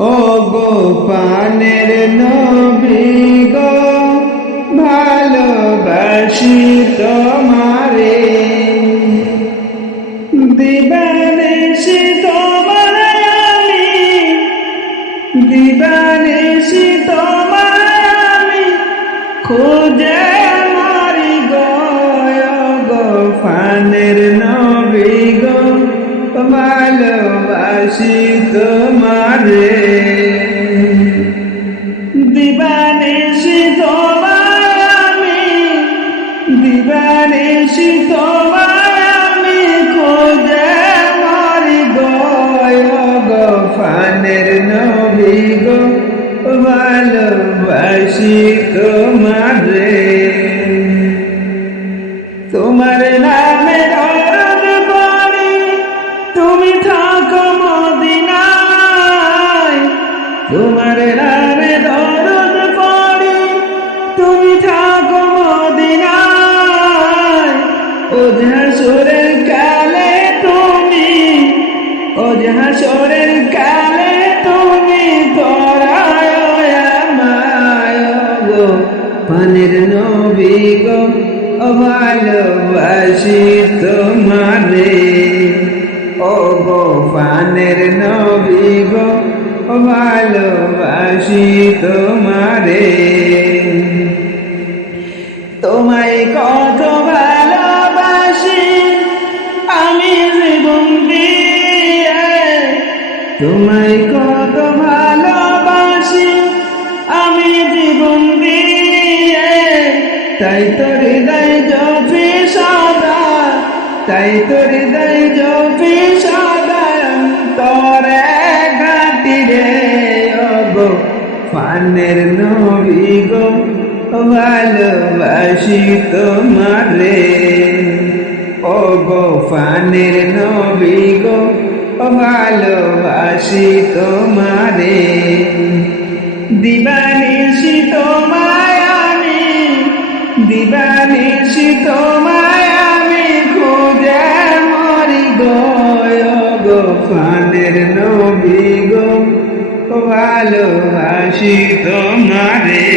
ও গো পানের নবী গো, ভালোবাসি তোমারে, দিবানিশি তোমারে আমি, দিবানিশি তোমারে আমি খুঁজে মারি গো। গো পানের নবী গো, ভালোবাসি তোমারে, দিবানিশি তোমায় আমি, দিবানিশি তোমায় আমি খুঁজে মারি গো। গো পানের নবী গো, ভালোবাসি তোমারে, তোমার নামে দরদ পড়ি, তুমি থাকো মদিনায়, তোমার নামে দরদ পড়ি, তুমি থাকো মদিনায়। ওঝাসরের কালে তুমি, ওঝাসরের কালে তুমি তোরায় আমায়। গো পানের নবী গো, ভালোবাসি তোমারে, ও গো পানের নবী গো, ভালোবাসি তোমারে। তোমায় কত ভালোবাসি আমি জীবন দিয়ে, তোমায় কত ভালোবাসি আমি জীবন দিয়ে। তাই তো হৃদয় জপি সদা, তাই তো হৃদয় জপি সদা অন্তরে ঘাটি রে। ও গো পানের নবী গো, ভালোবাসি তোমারে, ও গো পানের নবী গো, ভালোবাসি তোমারে, দিবানিশি তোমায় আমি, দিবানিশি তোমায় আমি খুঁজে মরি গো। গো পানের নবী গো, ভালোবাসি তোমারে।